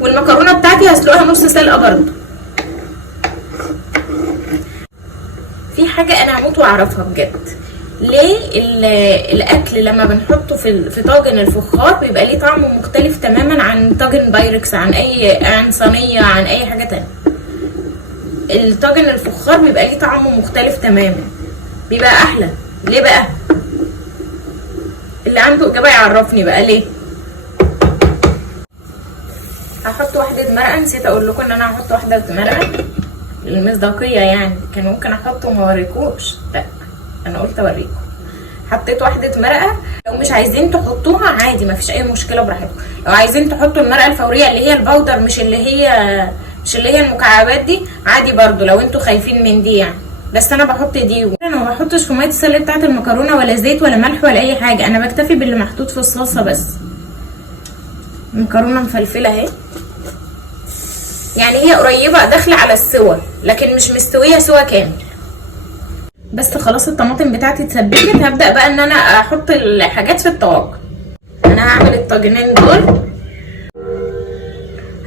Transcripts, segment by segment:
والمكرونه بتاعتي هسلقها نص سلقه برضه. في حاجه انا هموت واعرفها بجد، ليه الاكل لما بنحطه في طاجن الفخار بيبقى ليه طعم مختلف تماما عن طاجن بايركس، عن صينيه، عن اي حاجه تانية. الطاجن الفخار بيبقى ليه طعم مختلف تماما، بيبقى احلى. ليه بقى؟ اللي عنده اجابه يعرفني بقى ليه. هحط واحده مرقه، نسيت اقول لكم ان انا هحط واحده مرقه للمصداقيه، يعني كان ممكن احطه وما اوريكوش، لا انا قلت اوريكم. حطيت واحده مرقه. لو مش عايزين تحطوها عادي مفيش اي مشكله، براحتكم. لو عايزين تحطوا المرقه الفوريه اللي هي البودر، مش اللي هي المكعبات دي، عادي برضو لو انتوا خايفين من دي يعني. بس انا بحط دي. انا ما بحطش في ميه السلق بتاعه المكرونه ولا زيت ولا ملح ولا اي حاجه، انا بكتفي باللي محطوط في الصلصه بس. مكرونه مفلفله اهي، يعني هي قريبه داخله على السوا لكن مش مستويه سوا كامل. بس خلاص الطماطم بتاعتي اتسبكت، هبدا بقى ان انا احط الحاجات في الطواجن. انا هعمل الطاجنين دول.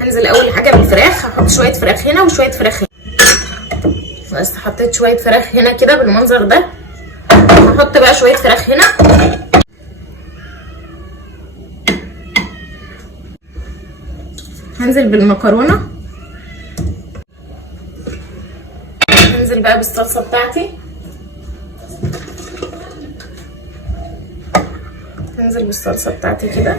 هنزل اول حاجه بالفراخ، هحط شويه فراخ هنا وشويه فراخ هنا. بس حطيت شويه فراخ هنا كده بالمنظر ده. هحط بقى شويه فراخ هنا. هنزل بالمكرونه. هنزل بقى بالصلصه بتاعتي. هنزل بالصلصه بتاعتي كده.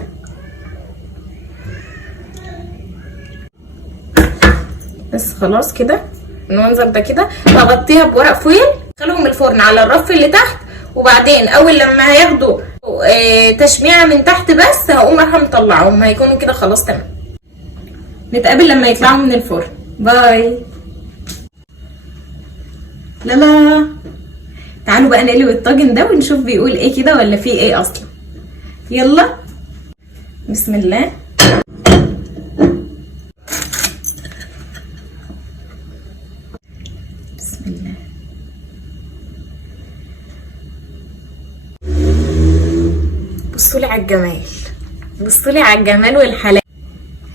بس خلاص كده المنظر ده كده. هغطيها بورق فويل، خليهم الفرن على الرف اللي تحت، وبعدين اول لما هياخدوا تشميعه من تحت بس هقوم رايحه مطلعهم، هيكونوا كده خلاص تمام. نتقابل لما يطلعوا من الفرن. باي. لا تعالوا بقى نقلب الطاجن ده ونشوف بيقول ايه كده ولا فيه ايه اصلا. يلا بسم الله. بسم الله. بصولي على الجمال، بصولي على الجمال والحلاوه.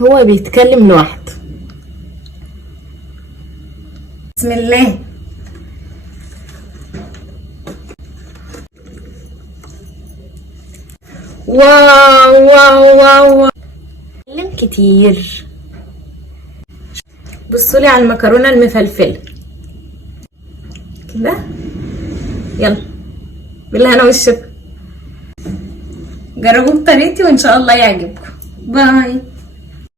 هو بيتكلم لوحده. بسم الله. واو واو واو، اتكلم كتير. بصولي على المكرونه المفلفله كده. يلا بالهنا والشفا، جربوا بطريقتي وان شاء الله يعجبكم. باي.